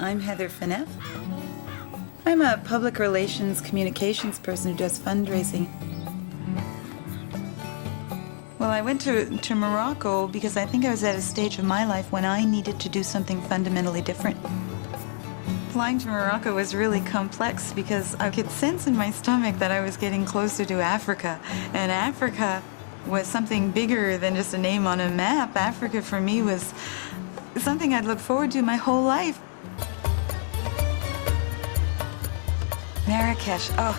I'm Heather Fineff. I'm a public relations communications person who does fundraising. Well, I went to Morocco because I think I was at a stage of my life when I needed to do something fundamentally different. Flying to Morocco was really complex because I could sense in my stomach that I was getting closer to Africa. And Africa was something bigger than just a name on a map. Africa for me was something I'd looked forward to my whole life. Marrakesh, oh.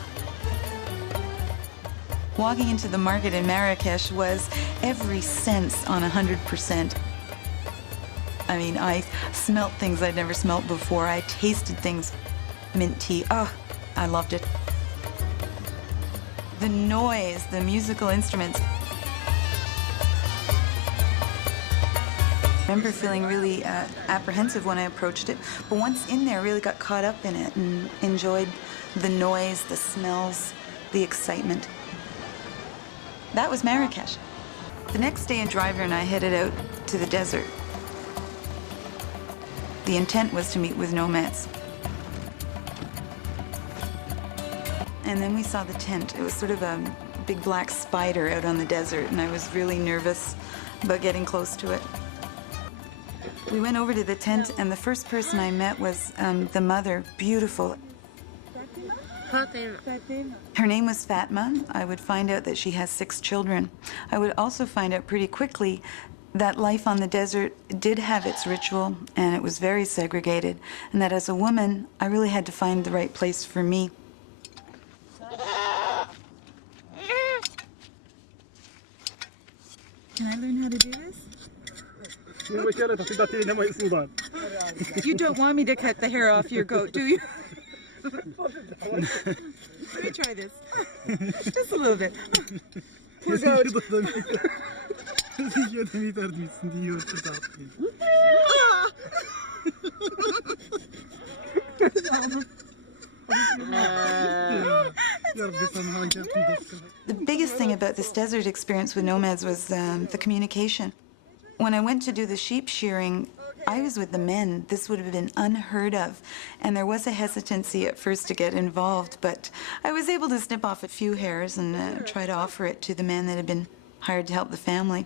Walking into the market in Marrakesh was every sense on 100%. I mean, I smelt things I'd never smelt before. I tasted things. Mint tea, oh, I loved it. The noise, the musical instruments. I remember feeling really apprehensive when I approached it, but once in there, really got caught up in it and enjoyed the noise, the smells, the excitement. That was Marrakesh. The next day, a driver and I headed out to the desert. The intent was to meet with nomads. And then we saw the tent. It was sort of a big black spider out on the desert, and I was really nervous about getting close to it. We went over to the tent, and the first person I met was the mother, beautiful. Her name was Fatma. I would find out that she has 6 children. I would also find out pretty quickly that life on the desert did have its ritual, and it was very segregated, and that as a woman, I really had to find the right place for me. Can I learn how to do this? You don't want me to cut the hair off your goat, do you? Let me try this. Just a little bit. Poor goat. The biggest thing about this desert experience with nomads was the communication. When I went to do the sheep shearing, I was with the men. This would have been unheard of. And there was a hesitancy at first to get involved, but I was able to snip off a few hairs and try to offer it to the men that had been hired to help the family.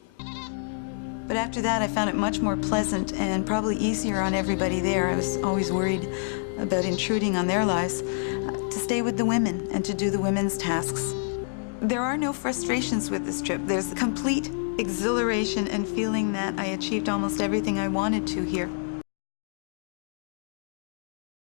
But after that, I found it much more pleasant and probably easier on everybody there. I was always worried about intruding on their lives, to stay with the women and to do the women's tasks. There are no frustrations with this trip. There's complete exhilaration and feeling that I achieved almost everything I wanted to here.